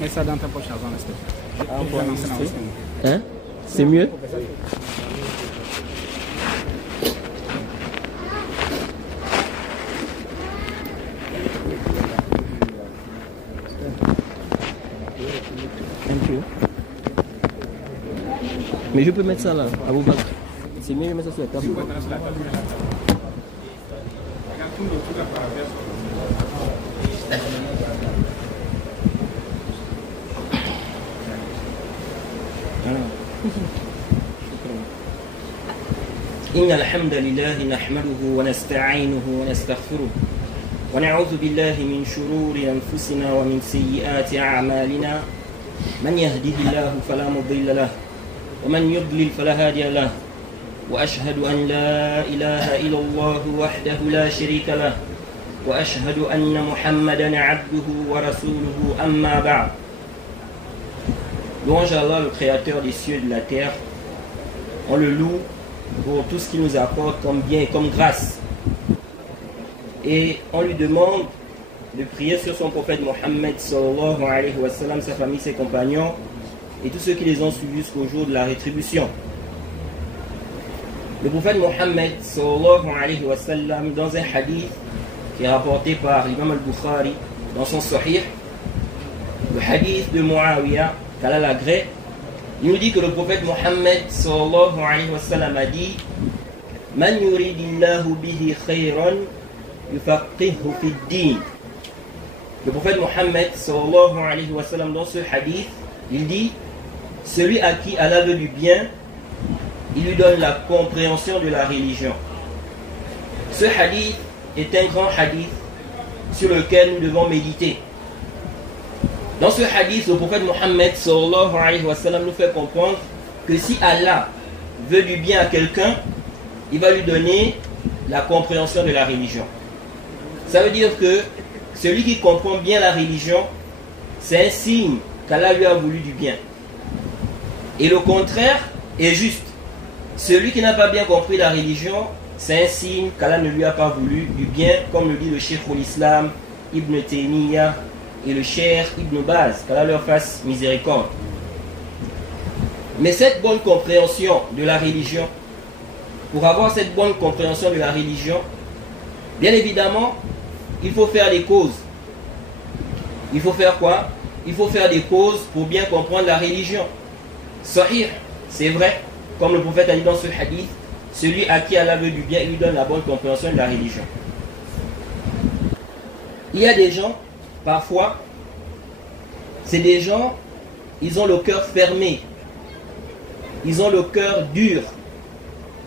Mets ça dans ta poche avant la Hein? C'est mieux? Thank you. Mais je peux mettre ça là, à vos bacs. C'est mieux de mettre ça sur la table. إن الحمد لله نحمده ونستعينه ونستغفره ونعوذ بالله من شرور أنفسنا ومن سيئات أعمالنا من يهده الله فلا مضل له ومن يضلل فلا هادي له وأشهد أن لا إله إلا الله وحده لا شريك له وأشهد أن محمدا عبده ورسوله أما بعد. Louange à Allah, le créateur des cieux et de la terre. On le loue pour tout ce qu'il nous apporte comme bien et comme grâce. Et on lui demande de prier sur son prophète Mohammed sallallahu alayhi wa sallam, sa famille, ses compagnons et tous ceux qui les ont suivis jusqu'au jour de la rétribution. Le prophète Mohammed sallallahu alayhi wa sallam, dans un hadith qui est rapporté par l'imam al-Bukhari dans son Sahih, le hadith de Muawiyah, qu'Allah l'agrée, il nous dit que le prophète Mohammed sallallahu alayhi wa sallam a dit: Man yuridillahu bihi khayran yufaqihu fid din. Le prophète Mohammed sallallahu alayhi wa sallam, dans ce hadith, il dit: celui à qui Allah veut du bien, il lui donne la compréhension de la religion. Ce hadith est un grand hadith sur lequel nous devons méditer. Dans ce hadith, le prophète Mohammed sallallahu alayhi wa sallam nous fait comprendre que si Allah veut du bien à quelqu'un, il va lui donner la compréhension de la religion. Ça veut dire que celui qui comprend bien la religion, c'est un signe qu'Allah lui a voulu du bien. Et le contraire est juste. Celui qui n'a pas bien compris la religion, c'est un signe qu'Allah ne lui a pas voulu du bien, comme le dit le Cheikh l'Islam, Ibn Taymiyyah et le Cheikh Ibn Baz, qu'Allah leur fasse miséricorde. Mais cette bonne compréhension de la religion, pour avoir cette bonne compréhension de la religion, bien évidemment, il faut faire des causes. Il faut faire quoi? Il faut faire des causes pour bien comprendre la religion. Sahih, c'est vrai, comme le prophète a dit dans ce hadith, celui à qui Allah veut du bien, il lui donne la bonne compréhension de la religion. Il y a des gens, parfois, c'est des gens, ils ont le cœur fermé, ils ont le cœur dur,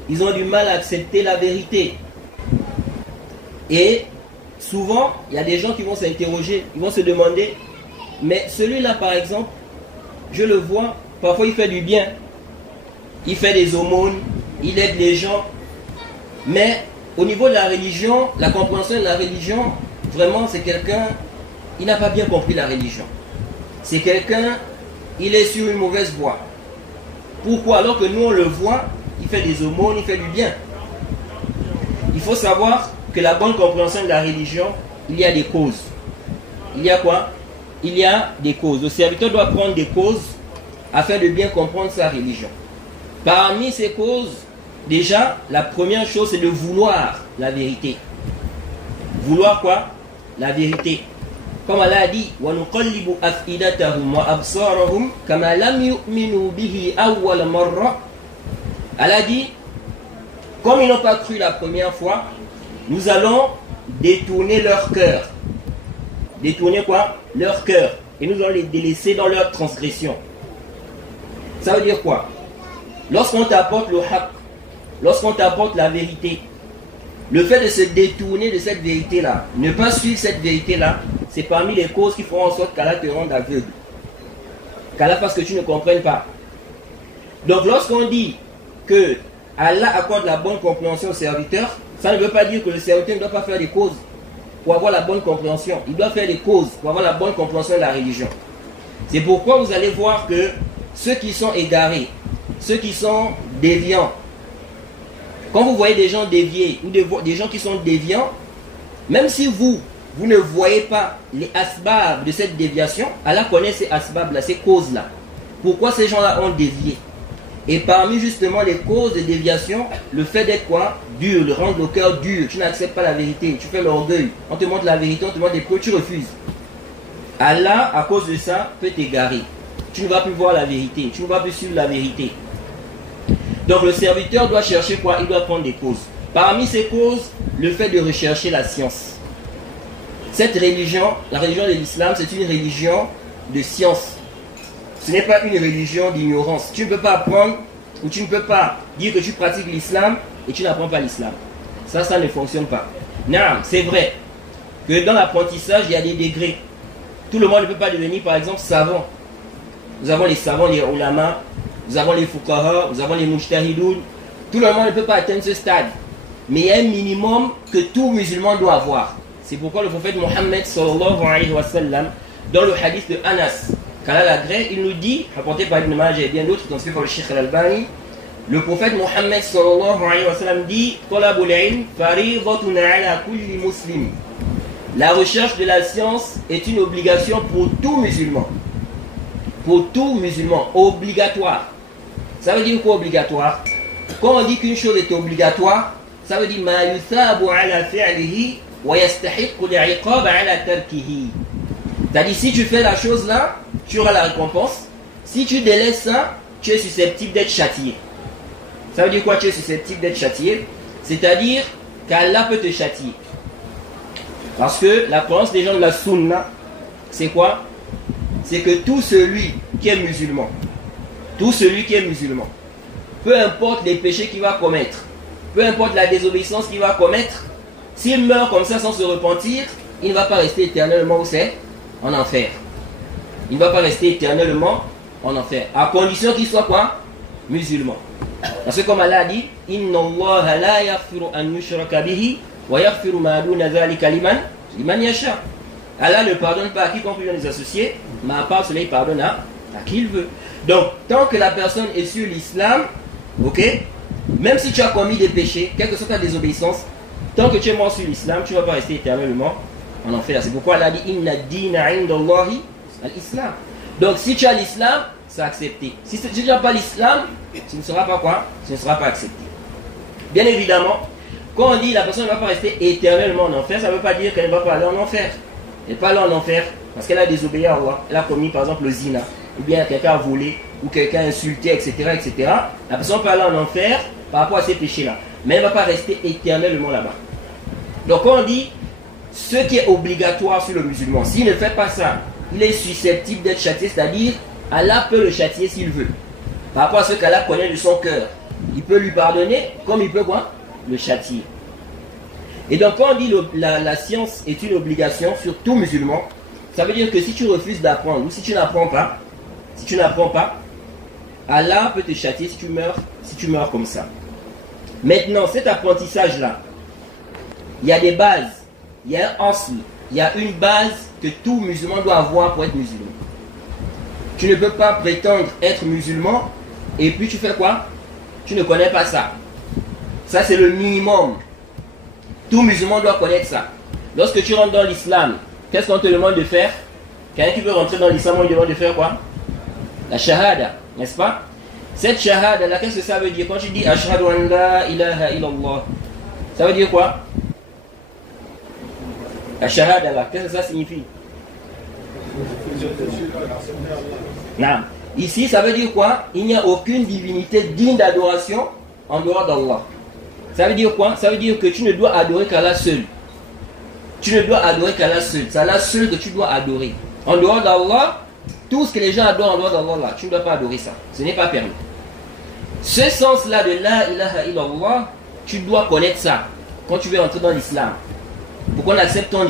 ils ont du mal à accepter la vérité. Et souvent, il y a des gens qui vont s'interroger, ils vont se demander, mais celui-là par exemple, je le vois, parfois il fait du bien, il fait des aumônes, il aide les gens, mais au niveau de la religion, la compréhension de la religion, vraiment c'est quelqu'un, il n'a pas bien compris la religion. C'est quelqu'un, il est sur une mauvaise voie. Pourquoi? Alors que nous on le voit, il fait des aumônes, il fait du bien. Il faut savoir que la bonne compréhension de la religion, il y a des causes. Il y a quoi? Il y a des causes. Le serviteur doit prendre des causes afin de bien comprendre sa religion. Parmi ces causes, déjà, la première chose, c'est de vouloir la vérité. Vouloir quoi? La vérité. Comme Allah a dit, وَنُقَلِّبُ أَفْئِدَتَهُمْ وَأَبْصَارَهُمْ كَمَا لَمْ يُؤْمِنُوا بِهِ أَوَّلَ مَرَّةٍ. Allah dit, comme ils n'ont pas cru la première fois, nous allons détourner leur cœur. Détourner quoi? Leur cœur. Et nous allons les délaisser dans leur transgression. Ça veut dire quoi? Lorsqu'on t'apporte le haqq, lorsqu'on t'apporte la vérité, le fait de se détourner de cette vérité-là, ne pas suivre cette vérité-là, c'est parmi les causes qui feront en sorte qu'Allah te rende aveugle. Qu'Allah fasse que tu ne comprennes pas. Donc lorsqu'on dit que Allah accorde la bonne compréhension au serviteur, ça ne veut pas dire que le serviteur ne doit pas faire des causes pour avoir la bonne compréhension. Il doit faire des causes pour avoir la bonne compréhension de la religion. C'est pourquoi vous allez voir que ceux qui sont égarés, ceux qui sont déviants, quand vous voyez des gens déviés ou des gens qui sont déviants, même si vous vous ne voyez pas les asbab de cette déviation, Allah connaît ces asbab-là, ces causes-là. Pourquoi ces gens-là ont dévié? Et parmi justement les causes de déviation, le fait d'être quoi? Dur, de rendre le cœur dur, tu n'acceptes pas la vérité, tu fais l'orgueil, on te montre la vérité, on te montre des preuves, tu refuses. Allah, à cause de ça, peut t'égarer. Tu ne vas plus voir la vérité, tu ne vas plus suivre la vérité. Donc le serviteur doit chercher quoi? Il doit prendre des causes. Parmi ces causes, le fait de rechercher la science. Cette religion, la religion de l'islam, c'est une religion de science. Ce n'est pas une religion d'ignorance. Tu ne peux pas apprendre ou tu ne peux pas dire que tu pratiques l'islam et tu n'apprends pas l'islam. Ça ne fonctionne pas. Non, c'est vrai que dans l'apprentissage, il y a des degrés. Tout le monde ne peut pas devenir, par exemple, savant. Nous avons les savants, les ulama, nous avons les fuqaha, nous avons les mujtahidoun. Tout le monde ne peut pas atteindre ce stade. Mais il y a un minimum que tout musulman doit avoir. C'est pourquoi le prophète Mohammed sallallahu alayhi wa sallam, dans le hadith de Anas, qu'Allah l'agrée, il nous dit, rapporté par Ibn Majah et bien d'autres, transmis par le Cheikh Al-Albani, le prophète Mohammed sallallahu alayhi wa sallam dit, Talabul ilm faridatun ala kulli muslim. La recherche de la science est une obligation pour tout musulman. Pour tout musulman, obligatoire. Ça veut dire quoi obligatoire? Quand on dit qu'une chose est obligatoire, ça veut dire ma yuthabu ala fi'lihi wa yastahiqqu al-'iqab ala tarkihi. C'est-à-dire si tu fais la chose là, tu auras la récompense. Si tu délaisses ça, tu es susceptible d'être châtié. Ça veut dire quoi? Tu es susceptible d'être châtié? C'est-à-dire qu'Allah peut te châtier. Parce que la croyance des gens de la sunna, c'est quoi? C'est que tout celui qui est musulman, peu importe les péchés qu'il va commettre, peu importe la désobéissance qu'il va commettre, s'il meurt comme ça sans se repentir, il ne va pas rester éternellement où c'est? En enfer. Il ne va pas rester éternellement en enfer. À condition qu'il soit quoi? Musulman. Parce que comme Allah a dit, Inna Allah la yaghfiru an yushraka bihi wa yaghfiru ma duna dhalika liman yasha. Allah ne pardonne pas à quiconque lui les associés, mais à part cela, il pardonne à qui il veut. Donc, tant que la personne est sur l'islam, ok, même si tu as commis des péchés, quelle que soit ta désobéissance, tant que tu es mort sur l'islam, tu ne vas pas rester éternellement en enfer. C'est pourquoi Allah dit Inna dina indallahi al-islam. Donc, si tu as l'islam, c'est accepté. Si tu n'as pas l'islam, ce ne sera pas quoi? Ce ne sera pas accepté. Bien évidemment, quand on dit la personne ne va pas rester éternellement en enfer, ça ne veut pas dire qu'elle ne va pas aller en enfer. Elle n'est pas là en enfer parce qu'elle a désobéi à Allah. Elle a commis par exemple le zina, ou bien quelqu'un a volé, ou quelqu'un a insulté, etc., etc. La personne peut aller en enfer par rapport à ces péchés-là. Mais elle ne va pas rester éternellement là-bas. Donc quand on dit ce qui est obligatoire sur le musulman, s'il ne fait pas ça, il est susceptible d'être châtié, c'est-à-dire Allah peut le châtier s'il veut. Par rapport à ce qu'Allah connaît de son cœur. Il peut lui pardonner comme il peut quoi? Le châtier. Et donc quand on dit la science est une obligation sur tout musulman, ça veut dire que si tu refuses d'apprendre ou si tu n'apprends pas, Allah peut te châtier si tu meurs comme ça. Maintenant, cet apprentissage-là, il y a des bases, il y a un asl, il y a une base que tout musulman doit avoir pour être musulman. Tu ne peux pas prétendre être musulman et puis tu fais quoi? Tu ne connais pas ça. Ça c'est le minimum. Tout musulman doit connaître ça. Lorsque tu rentres dans l'islam, qu'est-ce qu'on te demande de faire? Quelqu'un qui veut rentrer dans l'islam, on lui demande de faire quoi? La shahada, n'est-ce pas? Cette shahada là, qu'est-ce que ça veut dire? Quand tu dis ashhadu an la ilaha illallah, ça veut dire quoi? La shahada là, qu'est-ce que ça signifie? Non. Ici, ça veut dire quoi? Il n'y a aucune divinité digne d'adoration en dehors d'Allah. Ça veut dire quoi? Ça veut dire que tu ne dois adorer qu'Allah seul. Tu ne dois adorer qu'Allah seul. C'est Allah seul que tu dois adorer. En dehors d'Allah, tout ce que les gens adorent en dehors d'Allah, tu ne dois pas adorer ça. Ce n'est pas permis. Ce sens-là de la ilaha illallah, tu dois connaître ça quand tu veux entrer dans l'islam. Pour qu'on accepte ton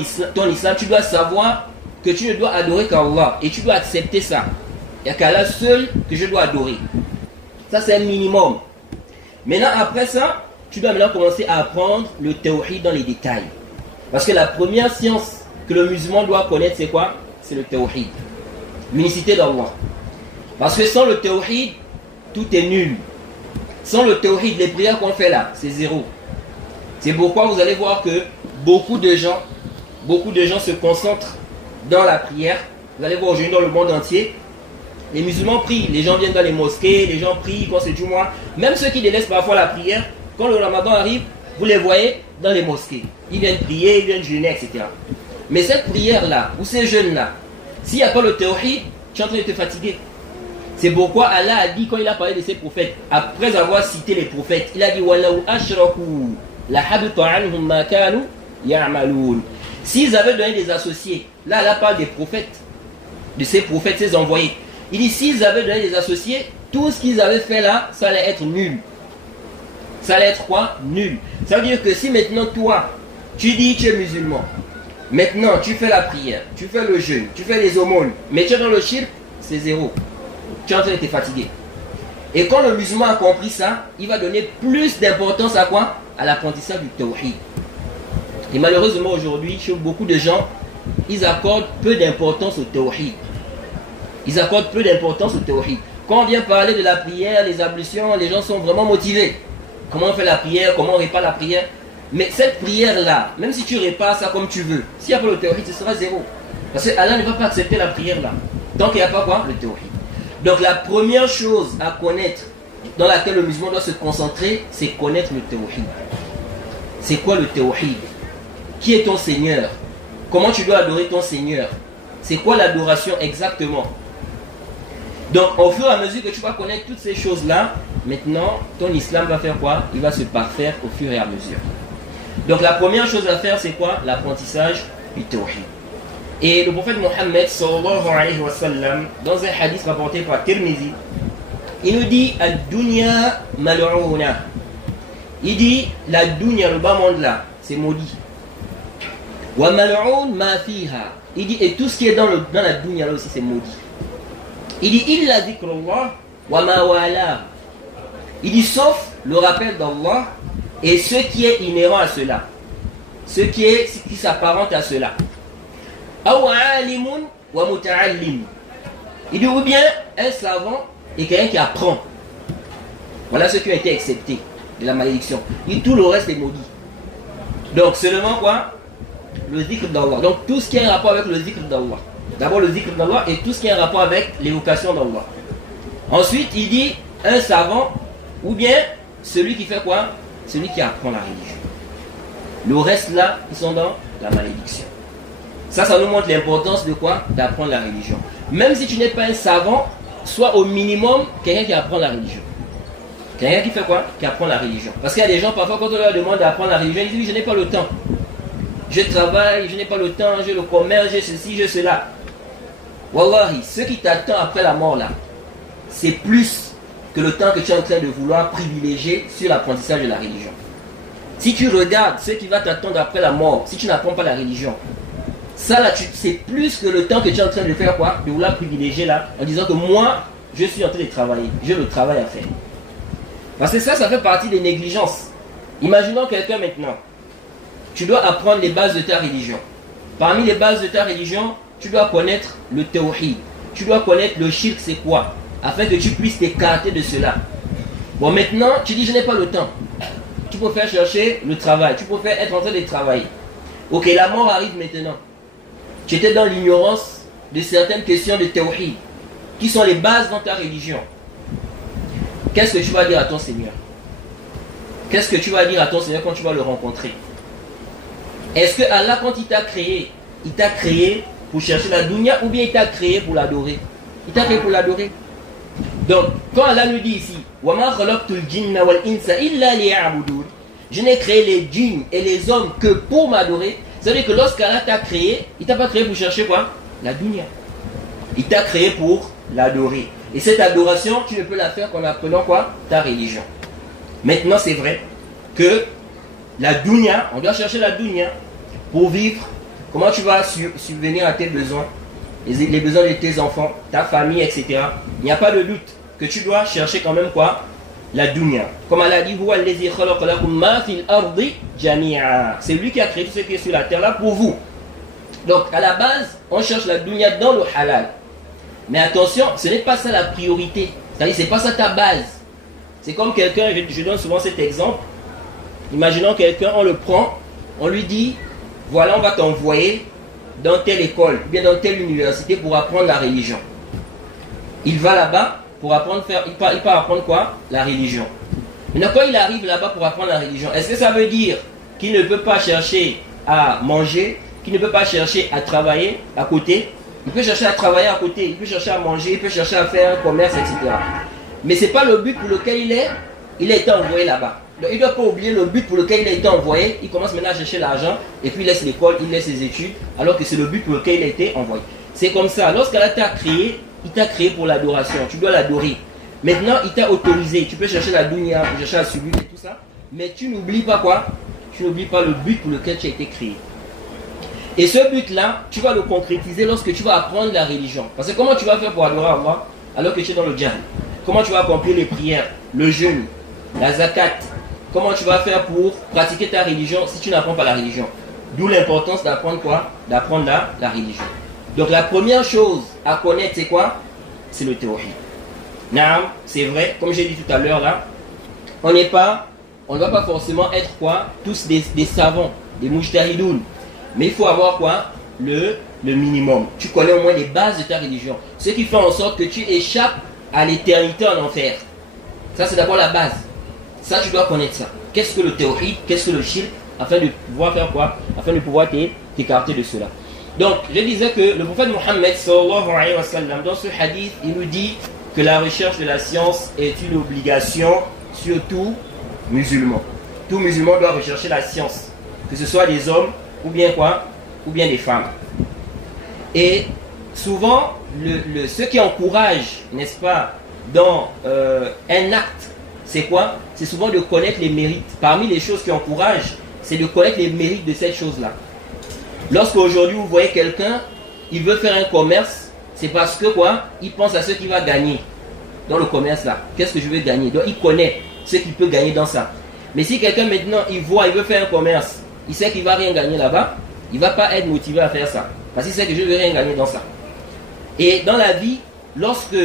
islam, tu dois savoir que tu ne dois adorer qu'Allah. Et tu dois accepter ça. Il n'y a qu'Allah seul que je dois adorer. Ça, c'est un minimum. Maintenant, après ça, tu dois maintenant commencer à apprendre le tawhid dans les détails. Parce que la première science que le musulman doit connaître, c'est quoi? C'est le tawhid. L'unicité d'Allah. Parce que sans le tawhid, tout est nul. Sans le tawhid, les prières qu'on fait là, c'est zéro. C'est pourquoi vous allez voir que beaucoup de gens beaucoup de gens se concentrent dans la prière. Vous allez voir aujourd'hui dans le monde entier, les musulmans prient, les gens viennent dans les mosquées, les gens prient quand c'est du mois. Même ceux qui délaissent parfois la prière, quand le ramadan arrive, vous les voyez dans les mosquées. Ils viennent prier, ils viennent jeûner, etc. Mais cette prière-là, ou ces jeûnes-là, s'il n'y a pas le tawhid, tu es en train de te fatiguer. C'est pourquoi Allah a dit, quand il a parlé de ses prophètes, après avoir cité les prophètes, il a dit Wallahu ashraku la habita anhum ma kanu ya'malun. S'ils avaient donné des associés, là Allah parle des prophètes, de ses prophètes, ses envoyés. Il dit s'ils avaient donné des associés, tout ce qu'ils avaient fait là, ça allait être nul. Ça allait être quoi? Nul. Ça veut dire que si maintenant toi, tu dis tu es musulman, maintenant tu fais la prière, tu fais le jeûne, tu fais les aumônes, mais tu es dans le shirk, c'est zéro. Tu es en train de te fatiguer. Et quand le musulman a compris ça, il va donner plus d'importance à quoi? À l'apprentissage du tawhid. Et malheureusement aujourd'hui, chez beaucoup de gens, ils accordent peu d'importance au tawhid. Ils accordent peu d'importance au tawhid. Quand on vient parler de la prière, les ablutions, les gens sont vraiment motivés. Comment on fait la prière, comment on répare la prière. Mais cette prière-là, même si tu répares ça comme tu veux, s'il n'y a pas le tawhid, ce sera zéro. Parce que Allah ne va pas accepter la prière-là. Tant qu'il n'y a pas quoi? Le tawhid. Donc la première chose à connaître, dans laquelle le musulman doit se concentrer, c'est connaître le tawhid. C'est quoi le tawhid? Qui est ton Seigneur? Comment tu dois adorer ton Seigneur? C'est quoi l'adoration exactement? Donc au fur et à mesure que tu vas connaître toutes ces choses-là, maintenant ton islam va faire quoi? Il va se parfaire au fur et à mesure. Donc la première chose à faire, c'est quoi? L'apprentissage du tawhid. Et le prophète Mohammed sallallahu alayhi wa sallam, dans un hadith rapporté par Tirmizi, il nous dit Ad-dunya mal'ouna. Il dit la dunya, le bas monde là, c'est maudit. Wa mal'oun ma fiha. Il dit et tout ce qui est dans la dunya là aussi c'est maudit. Il dit illa dhikrullah wa ma wala. Il dit sauf le rappel d'Allah et ce qui est inhérent à cela. Ce qui s'apparente à cela. Aw alimun wa muta'allim. Il dit ou bien un savant et quelqu'un qui apprend. Voilà ceux qui ont été acceptés de la malédiction. Et tout le reste est maudit. Donc seulement quoi? Le zikr d'Allah. Donc tout ce qui a un rapport avec le zikr d'Allah. D'abord le zikr d'Allah et tout ce qui a un rapport avec l'évocation d'Allah. Ensuite il dit un savant ou bien celui qui fait quoi? Celui qui apprend la religion. Le reste là, ils sont dans la malédiction. Ça nous montre l'importance de quoi? D'apprendre la religion. Même si tu n'es pas un savant, sois au minimum quelqu'un qui apprend la religion. Quelqu'un qui fait quoi? Qui apprend la religion. Parce qu'il y a des gens, parfois, quand on leur demande d'apprendre la religion, ils disent, oui, je n'ai pas le temps. Je travaille, je n'ai pas le temps, j'ai le commerce, j'ai ceci, j'ai cela. Wallahi, ce qui t'attend après la mort, là, c'est plus que le temps que tu es en train de vouloir privilégier sur l'apprentissage de la religion. Si tu regardes ce qui va t'attendre après la mort, si tu n'apprends pas la religion, ça là, c'est plus que le temps que tu es en train de faire quoi? De vouloir privilégier là, en disant que moi, je suis en train de travailler, j'ai le travail à faire. Parce que ça fait partie des négligences. Imaginons quelqu'un maintenant. Tu dois apprendre les bases de ta religion. Parmi les bases de ta religion, tu dois connaître le tawhid. Tu dois connaître le shirk, c'est quoi? Afin que tu puisses t'écarter de cela. Bon, maintenant, tu dis, je n'ai pas le temps. Tu préfères chercher le travail. Tu préfères être en train de travailler. Ok, la mort arrive maintenant. Tu étais dans l'ignorance de certaines questions de tawhid, qui sont les bases dans ta religion. Qu'est-ce que tu vas dire à ton Seigneur? Qu'est-ce que tu vas dire à ton Seigneur quand tu vas le rencontrer? Est-ce que Allah, quand il t'a créé pour chercher la dunya ou bien il t'a créé pour l'adorer? Il t'a créé pour l'adorer. Donc, quand Allah nous dit ici, وَمَا خَلَقْتُ الْجِنَّ وَالْإِنسَ إِلَّا لِيَعْبُدُونَ, je n'ai créé les djinns et les hommes que pour m'adorer. C'est-à-dire que lorsqu'Allah t'a créé, il t'a pas créé pour chercher quoi? La dunya. Il t'a créé pour l'adorer. Et cette adoration, tu ne peux la faire qu'en apprenant quoi? Ta religion. Maintenant, c'est vrai que la dunya, on doit chercher la dunya pour vivre. Comment tu vas subvenir à tes besoins, les besoins de tes enfants, ta famille, etc. Il n'y a pas de doute que tu dois chercher quand même quoi? La dunya. Comme Allah dit, c'est lui qui a créé tout ce qui est sur la terre là pour vous. Donc à la base, on cherche la dunya dans le halal. Mais attention, ce n'est pas ça la priorité. C'est-à-dire, c'est pas ça ta base. C'est comme quelqu'un, je donne souvent cet exemple. Imaginons quelqu'un, on le prend, on lui dit, voilà, on va t'envoyer dans telle école, ou bien dans telle université pour apprendre la religion. Il va là-bas pour apprendre, il part apprendre quoi? La religion. Maintenant, quand il arrive là-bas pour apprendre la religion, est-ce que ça veut dire qu'il ne peut pas chercher à manger, qu'il ne peut pas chercher à travailler à côté? Il peut chercher à travailler à côté, il peut chercher à manger, il peut chercher à faire un commerce, etc. Mais ce n'est pas le but pour lequel il a été envoyé là-bas. Donc, il ne doit pas oublier le but pour lequel il a été envoyé. Il commence maintenant à chercher l'argent et puis il laisse l'école, il laisse ses études, alors que c'est le but pour lequel il a été envoyé. C'est comme ça. Lorsqu'Allah t'a créé, il t'a créé pour l'adoration. Tu dois l'adorer. Maintenant, il t'a autorisé. Tu peux chercher la dunya, tu peux chercher la subir et tout ça. Mais tu n'oublies pas quoi? Tu n'oublies pas le but pour lequel tu as été créé. Et ce but-là, tu vas le concrétiser lorsque tu vas apprendre la religion. Parce que comment tu vas faire pour adorer Allah alors que tu es dans le djihad? Comment tu vas accomplir les prières, le jeûne, la zakat? Comment tu vas faire pour pratiquer ta religion si tu n'apprends pas la religion? D'où l'importance d'apprendre quoi? D'apprendre la religion. Donc la première chose à connaître, c'est quoi? C'est le tawhid. Naam, c'est vrai, comme j'ai dit tout à l'heure là, on ne va pas forcément être quoi? Tous des savants, des mujtahidoun. Mais il faut avoir quoi? Le minimum. Tu connais au moins les bases de ta religion. Ce qui fait en sorte que tu échappes à l'éternité en enfer. Ça, c'est d'abord la base. Ça, tu dois connaître ça. Qu'est-ce que le tawhid? Qu'est-ce que le shirk? Afin de pouvoir faire quoi? Afin de pouvoir t'écarter de cela. Donc, je disais que le prophète Mohammed, sallallahu alayhi wa sallam, dans ce hadith, il nous dit que la recherche de la science est une obligation sur tout musulman. Tout musulman doit rechercher la science. Que ce soit des hommes ou bien quoi? Ou bien des femmes. Et souvent, ce qui encourage, n'est-ce pas, dans un acte, c'est quoi? C'est souvent de connaître les mérites. Parmi les choses qui encouragent, c'est de connaître les mérites de cette chose-là. Lorsque aujourd'hui vous voyez quelqu'un, il veut faire un commerce, c'est parce que quoi? Il pense à ce qu'il va gagner dans le commerce là. Qu'est-ce que je veux gagner? Donc il connaît ce qu'il peut gagner dans ça. Mais si quelqu'un maintenant, il veut faire un commerce, il sait qu'il ne va rien gagner là-bas, il ne va pas être motivé à faire ça. Parce qu'il sait que je ne veux rien gagner dans ça. Et dans la vie, lorsque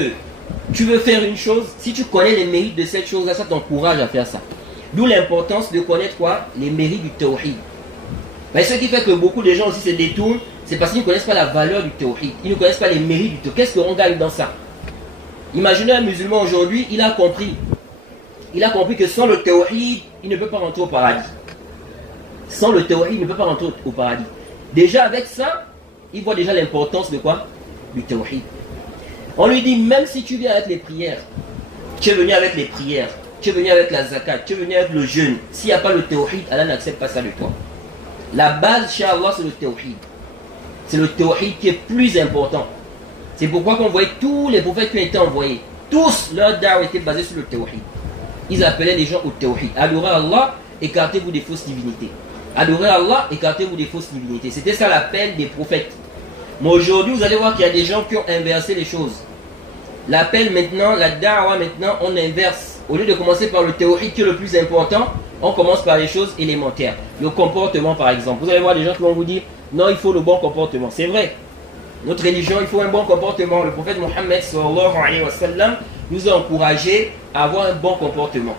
tu veux faire une chose, si tu connais les mérites de cette chose-là, ça t'encourage à faire ça. D'où l'importance de connaître quoi? Les mérites du tawhid. Mais ce qui fait que beaucoup de gens aussi se détournent, c'est parce qu'ils ne connaissent pas la valeur du tawhid. Ils ne connaissent pas les mérites du tawhid. Qu'est-ce qu'on gagne dans ça? Imaginez un musulman aujourd'hui, il a compris. Il a compris que sans le tawhid, il ne peut pas rentrer au paradis. Sans le tawhid, il ne peut pas rentrer au paradis. Déjà avec ça, il voit déjà l'importance de quoi? Du tawhid. On lui dit, même si tu viens avec les prières, tu es venu avec les prières, tu es venu avec la zakat, tu es venu avec le jeûne, s'il n'y a pas le tawhid, Allah n'accepte pas ça de toi. La base chez Allah, c'est le tawhid. C'est le tawhid qui est plus important. C'est pourquoi qu'on voyait tous les prophètes qui ont été envoyés, tous leurs da'wah étaient basés sur le tawhid. Ils appelaient les gens au tawhid. Adorez Allah, écartez-vous des fausses divinités. Adorez Allah, écartez-vous des fausses divinités. C'était ça l'appel des prophètes. Mais aujourd'hui, vous allez voir qu'il y a des gens qui ont inversé les choses. L'appel maintenant, la da'wah maintenant, on inverse. Au lieu de commencer par le tawhid qui est le plus important, on commence par les choses élémentaires. Le comportement par exemple. Vous allez voir des gens qui vont vous dire, non, il faut le bon comportement. C'est vrai. Notre religion, il faut un bon comportement. Le prophète Mohammed sallallahu alayhi wa sallam nous a encouragé à avoir un bon comportement.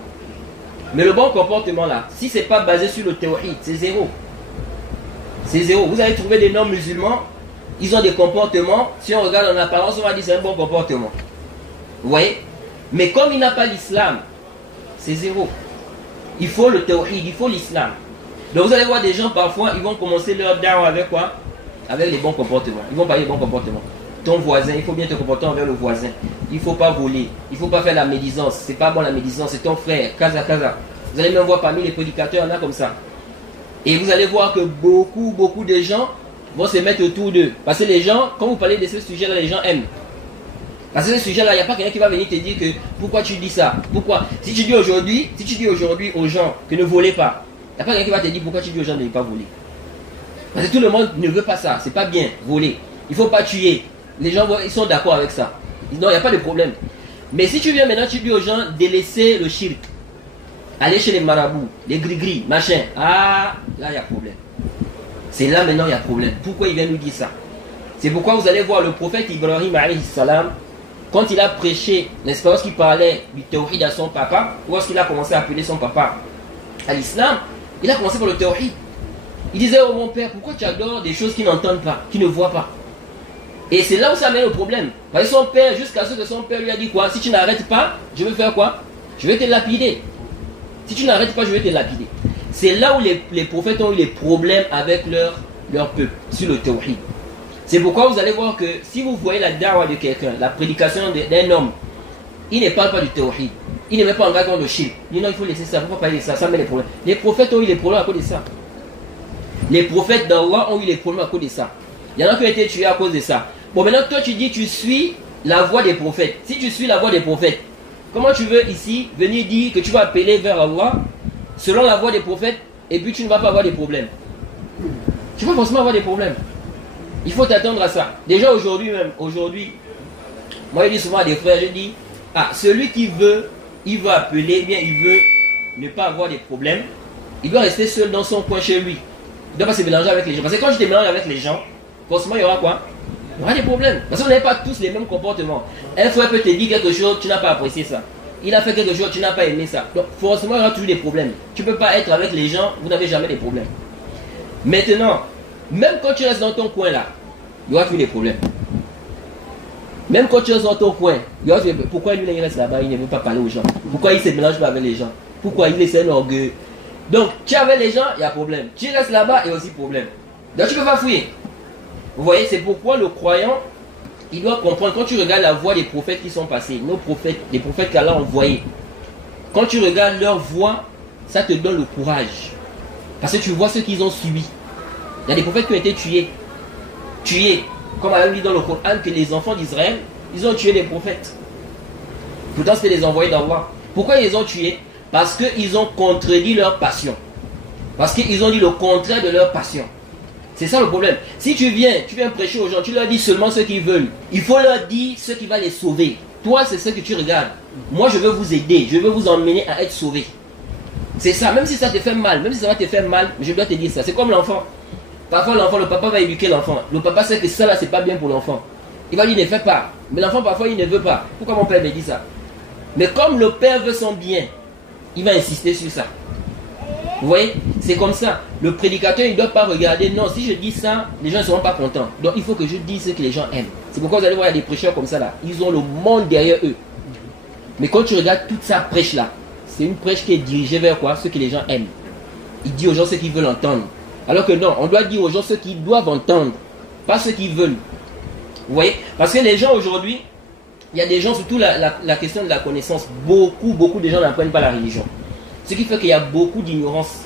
Mais le bon comportement là, si ce n'est pas basé sur le tawhid, c'est zéro. C'est zéro. Vous allez trouver des non-musulmans, ils ont des comportements, si on regarde en apparence, on va dire c'est un bon comportement. Vous voyez? Mais comme il n'a pas l'islam, c'est zéro. Il faut le tawhid, il faut l'islam. Donc vous allez voir des gens parfois, ils vont commencer leur da'wah avec quoi? Avec les bons comportements. Ils vont parler des bons comportements. Ton voisin, il faut bien te comporter envers le voisin. Il ne faut pas voler. Il ne faut pas faire la médisance. C'est pas bon la médisance, c'est ton frère. Kaza, kaza. Vous allez même voir parmi les prédicateurs, il y en a comme ça. Et vous allez voir que beaucoup de gens vont se mettre autour d'eux. Parce que les gens, quand vous parlez de ce sujet-là, les gens aiment. Parce que ce sujet-là, il n'y a pas quelqu'un qui va venir te dire que pourquoi tu dis ça? Pourquoi? Si tu dis aujourd'hui aux gens que ne volez pas, il n'y a pas quelqu'un qui va te dire pourquoi tu dis aux gens de ne pas voler. Parce que tout le monde ne veut pas ça. C'est pas bien, voler. Il ne faut pas tuer. Les gens ils sont d'accord avec ça. Ils disent non, il n'y a pas de problème. Mais si tu viens maintenant, tu dis aux gens de laisser le shirk. Aller chez les marabouts, les gris-gris, machin. Ah, là il y a problème. C'est là maintenant il y a problème. Pourquoi il vient nous dire ça? C'est pourquoi vous allez voir le prophète Ibrahim alayhi salam, quand il a prêché, n'est-ce pas, lorsqu'il parlait du tawhid à son papa, ou lorsqu'il a commencé à appeler son papa à l'islam, il a commencé par le tawhid. Il disait, oh mon père, pourquoi tu adores des choses qu'ils n'entendent pas, qu'ils ne voient pas? Et c'est là où ça met le problème. Parce que son père, jusqu'à ce que son père lui a dit quoi? Si tu n'arrêtes pas, je vais faire quoi? Je vais te lapider. Si tu n'arrêtes pas, je vais te lapider. C'est là où les prophètes ont eu les problèmes avec leur peuple, sur le tawhid. C'est pourquoi vous allez voir que si vous voyez la da'wah de quelqu'un, la prédication d'un homme, il ne parle pas du tawhid. Il ne met pas en garde contre le shirk. Il dit non, il faut laisser ça, il ne faut pas parler de ça, ça met les problèmes. Les prophètes ont eu les problèmes à cause de ça. Les prophètes d'Allah ont eu les problèmes à cause de ça. Il y en a qui ont été tués à cause de ça. Bon, maintenant, toi, tu dis, tu suis la voie des prophètes. Si tu suis la voie des prophètes, comment tu veux ici venir dire que tu vas appeler vers Allah selon la voie des prophètes et puis tu ne vas pas avoir des problèmes? Tu vas forcément avoir des problèmes. Il faut t'attendre à ça. Déjà aujourd'hui même, moi je dis souvent à des frères, je dis, ah, celui qui veut, il veut appeler, bien il veut ne pas avoir des problèmes, il doit rester seul dans son coin chez lui. Il ne doit pas se mélanger avec les gens. Parce que quand je te mélange avec les gens, forcément il y aura quoi? Il y aura des problèmes. Parce qu'on n'a pas tous les mêmes comportements. Un frère peut te dire quelque chose, tu n'as pas apprécié ça. Il a fait quelque chose, tu n'as pas aimé ça. Donc forcément il y aura toujours des problèmes. Tu ne peux pas être avec les gens, vous n'avez jamais des problèmes. Maintenant, même quand tu restes dans ton coin là, il y aura toujours des problèmes. Même quand tu restes dans ton coin, il y aura toujours des... Pourquoi lui il reste là-bas, il ne veut pas parler aux gens? Pourquoi il ne se mélange pas avec les gens? Pourquoi il est un orgueil? Donc tu es avec les gens, il y a problème. Tu restes là-bas, il y a aussi problème. Donc tu ne peux pas fouiller. Vous voyez, c'est pourquoi le croyant, il doit comprendre, quand tu regardes la voie des prophètes qui sont passés, nos prophètes, les prophètes qu'Allah a envoyés, quand tu regardes leur voie, ça te donne le courage. Parce que tu vois ce qu'ils ont subi. Il y a des prophètes qui ont été tués. Comme Allah dit dans le Coran, que les enfants d'Israël, ils ont tué des prophètes. Pourtant, c'était les envoyés d'Allah. Pourquoi ils les ont tués? Parce qu'ils ont contredit leur passion. Parce qu'ils ont dit le contraire de leur passion. C'est ça le problème. Si tu viens prêcher aux gens, tu leur dis seulement ce qu'ils veulent. Il faut leur dire ce qui va les sauver. Toi, c'est ce que tu regardes. Moi, je veux vous aider. Je veux vous emmener à être sauvés. C'est ça. Même si ça te fait mal, même si ça va te faire mal, je dois te dire ça. C'est comme l'enfant. Parfois, l'enfant, le papa va éduquer l'enfant. Le papa sait que ça, là, c'est pas bien pour l'enfant. Il va dire, ne fais pas. Mais l'enfant, parfois, il ne veut pas. Pourquoi mon père me dit ça? Mais comme le père veut son bien, il va insister sur ça. Vous voyez, c'est comme ça. Le prédicateur, il ne doit pas regarder. Non, si je dis ça, les gens ne seront pas contents. Donc, il faut que je dise ce que les gens aiment. C'est pourquoi vous allez voir, il y a des prêcheurs comme ça là. Ils ont le monde derrière eux. Mais quand tu regardes toute sa prêche là, c'est une prêche qui est dirigée vers quoi? Ce que les gens aiment. Il dit aux gens ce qu'ils veulent entendre. Alors que non, on doit dire aux gens ce qu'ils doivent entendre, pas ce qu'ils veulent. Vous voyez? Parce que les gens aujourd'hui, il y a des gens, surtout la question de la connaissance, beaucoup de gens n'apprennent pas la religion. Ce qui fait qu'il y a beaucoup d'ignorance.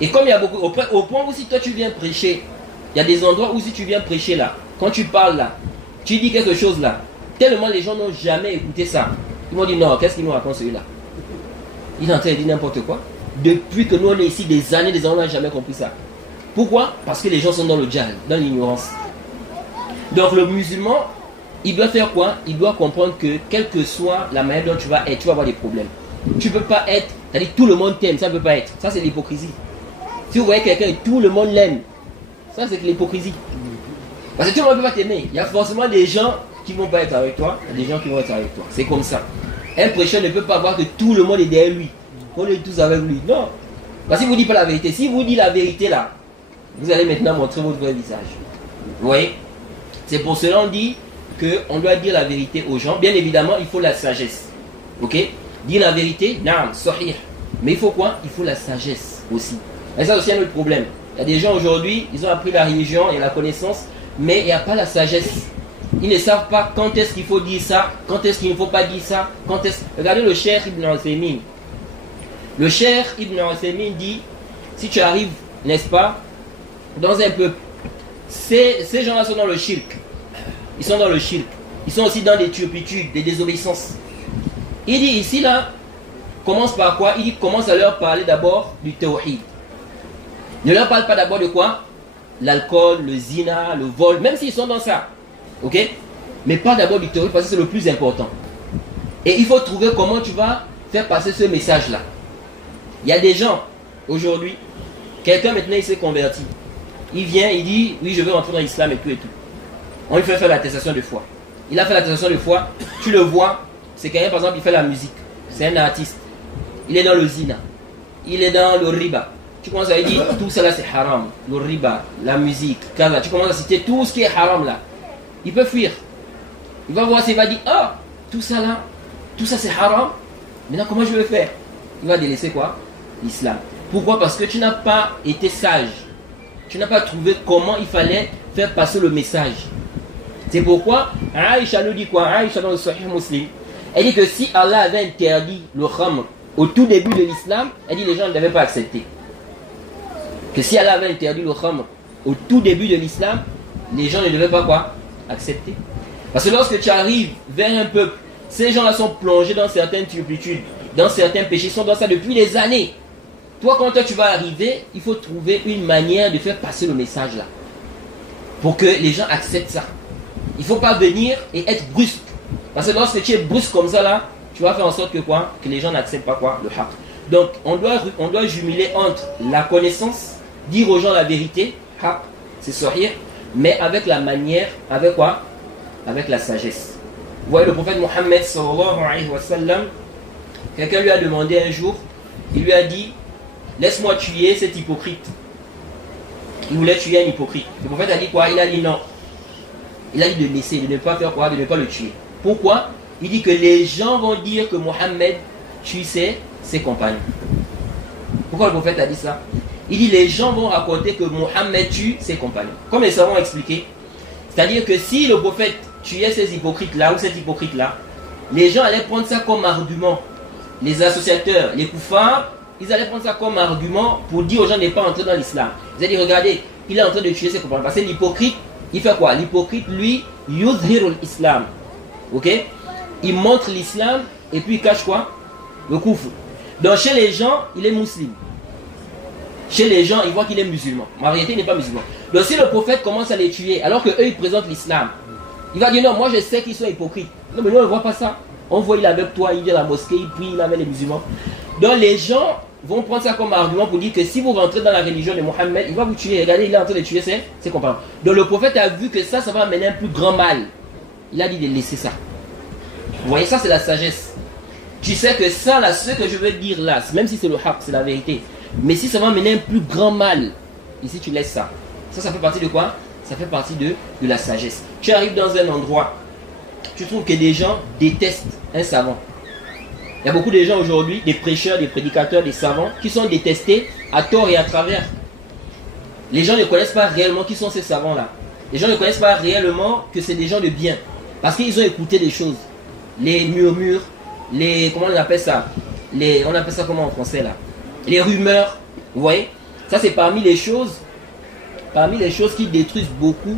Et comme il y a beaucoup, au point où si toi tu viens prêcher, il y a des endroits où si tu viens prêcher là, quand tu parles là, tu dis quelque chose là, tellement les gens n'ont jamais écouté ça. Ils m'ont dit non, qu'est-ce qu'il nous raconte celui-là? Il est en train de dire n'importe quoi. Depuis que nous on est ici des années, on n'a jamais compris ça. Pourquoi? Parce que les gens sont dans le djhal, dans l'ignorance. Donc le musulman, il doit faire quoi? Il doit comprendre que quelle que soit la manière dont tu vas être, tu vas avoir des problèmes. Tu ne peux pas être, c'est-à-dire tout le monde t'aime, ça ne peut pas être. Ça c'est l'hypocrisie. Si vous voyez quelqu'un et tout le monde l'aime, ça c'est l'hypocrisie. Parce que tout le monde ne peut pas t'aimer. Il y a forcément des gens qui ne vont pas être avec toi, il y a des gens qui vont être avec toi. C'est comme ça. Un prêcheur ne peut pas voir que tout le monde est derrière lui. On est tous avec lui. Non. Parce qu'il ne vous dit pas la vérité. Si vous dit la vérité là, vous allez maintenant montrer votre vrai visage. Vous voyez? C'est pour cela qu'on dit qu'on doit dire la vérité aux gens. Bien évidemment, il faut la sagesse. Ok? Dire la vérité, naam, sahih. Mais il faut quoi? Il faut la sagesse aussi. Et ça aussi un autre problème. Il y a des gens aujourd'hui, ils ont appris la religion et la connaissance, mais il n'y a pas la sagesse. Ils ne savent pas quand est-ce qu'il faut dire ça, quand est-ce qu'il ne faut pas dire ça, quand est-ce... Regardez le Cheikh Ibn Uthaymin. Le Cheikh Ibn Uthaymin dit, si tu arrives, n'est-ce pas, dans un peuple, ces gens-là sont dans le shirk. Ils sont dans le shirk. Ils sont aussi dans des turpitudes, des désobéissances. Il dit ici là, commence par quoi? Il dit commence à leur parler d'abord du tawhid. Ne leur parle pas d'abord de quoi? L'alcool, le zina, le vol, même s'ils sont dans ça. Ok? Mais parle d'abord du tawhid parce que c'est le plus important. Et il faut trouver comment tu vas faire passer ce message-là. Il y a des gens, aujourd'hui, quelqu'un maintenant il s'est converti. Il vient, il dit, oui je veux rentrer dans l'islam et tout et tout. On lui fait faire l'attestation de foi. Il a fait l'attestation de foi, tu le vois, c'est quelqu'un par exemple il fait la musique. C'est un artiste. Il est dans le zina. Il est dans le riba. tu commences à dire tout ça là c'est haram, le riba, la musique, kaza. Tu commences à citer tout ce qui est haram là. Il peut fuir. Il va voir, il va dire ah, tout ça là, tout ça c'est haram. Maintenant comment je vais faire? Il va délaisser quoi? L'islam. Pourquoi? Parce que tu n'as pas été sage. Tu n'as pas trouvé comment il fallait faire passer le message. C'est pourquoi Aïcha nous dit quoi? Aïcha dans le Sahih Muslim, elle dit que si Allah avait interdit le khamr au tout début de l'islam, elle dit les gens ne devaient pas accepter. Que si Allah avait interdit le khamr au tout début de l'islam, les gens ne devaient pas quoi? Accepter. Parce que lorsque tu arrives vers un peuple, ces gens-là sont plongés dans certaines turpitudes, dans certains péchés, ils sont dans ça depuis des années. Toi, quand tu vas arriver, il faut trouver une manière de faire passer le message là. Pour que les gens acceptent ça. Il ne faut pas venir et être brusque. Parce que lorsque tu es brusque comme ça là, tu vas faire en sorte que quoi? Que les gens n'acceptent pas quoi? Le haq. Donc, on doit jumeler entre la connaissance, dire aux gens la vérité, haq, c'est sahih, mais avec la manière, avec quoi? Avec la sagesse. Vous voyez le prophète Mohammed sallallahu alayhi wa sallam, quelqu'un lui a demandé un jour, il lui a dit, laisse-moi tuer cet hypocrite. Il voulait tuer un hypocrite. Le prophète a dit quoi? Il a dit non. Il a dit de laisser, de ne pas faire quoi? De ne pas le tuer. Pourquoi? Il dit que les gens vont dire que Mohammed tue ses compagnons. Pourquoi le prophète a dit ça? Il dit les gens vont raconter que Mohammed tue ses compagnons. Comme les savants ont expliqué. C'est-à-dire que si le prophète tuait ces hypocrites-là ou cet hypocrite-là, les gens allaient prendre ça comme argument. Les associateurs, les koufars, ils allaient prendre ça comme argument pour dire aux gens de ne pas entrer dans l'islam. Ils allaient dire, regardez, il est en train de tuer ses compagnons. Parce que l'hypocrite, il fait quoi? L'hypocrite, lui, yuzhirul islam. Ok? Il montre l'islam et puis il cache quoi? Le koufr. Donc chez les gens, il est musulman. Chez les gens, ils voient qu'il est musulman. Mais en réalité, il n'est pas musulman. Donc si le prophète commence à les tuer, alors qu'eux, ils présentent l'islam, il va dire non, moi je sais qu'ils sont hypocrites. Non, mais nous, on ne voit pas ça. On voit, il est avec toi, il vient à la mosquée, il prie, il est avec les musulmans. Donc les gens vont prendre ça comme argument pour dire que si vous rentrez dans la religion de Mohammed, il va vous tuer. Regardez, il est en train de tuer ses compagnons. Donc le prophète a vu que ça va amener un plus grand mal. Il a dit de laisser ça. Vous voyez, ça c'est la sagesse. Tu sais que ça, là, ce que je veux dire là, même si c'est le haq, c'est la vérité. Mais si ça va amener un plus grand mal, ici tu laisses ça. Ça fait partie de quoi? Ça fait partie de la sagesse. Tu arrives dans un endroit, tu trouves que des gens détestent un savant. Il y a beaucoup de gens aujourd'hui, des prêcheurs, des prédicateurs, des savants, qui sont détestés à tort et à travers. Les gens ne connaissent pas réellement qui sont ces savants-là. Les gens ne connaissent pas réellement que c'est des gens de bien. Parce qu'ils ont écouté des choses. Les murmures, comment on appelle ça? On appelle ça comment en français là? Les rumeurs, vous voyez? Ça c'est parmi les choses qui détruisent beaucoup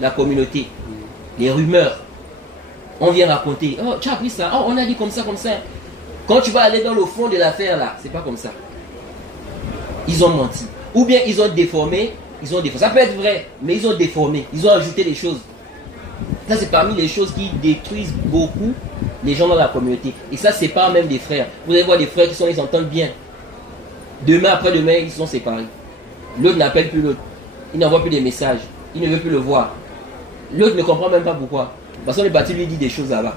la communauté. Les rumeurs. On vient raconter, oh tu as appris ça, oh on a dit comme ça, comme ça. Quand tu vas aller dans le fond de l'affaire là, c'est pas comme ça. Ils ont menti. Ou bien ils ont déformé, ça peut être vrai, mais ils ont déformé, ils ont ajouté des choses. Ça c'est parmi les choses qui détruisent beaucoup les gens dans la communauté. Et ça c'est pas même des frères. Vous allez voir des frères ils s'entendent bien. Demain après-demain ils sont séparés. L'autre n'appelle plus l'autre. Il n'envoie plus des messages. Il ne veut plus le voir. L'autre ne comprend même pas pourquoi. Parce que le bâti lui dit des choses là-bas.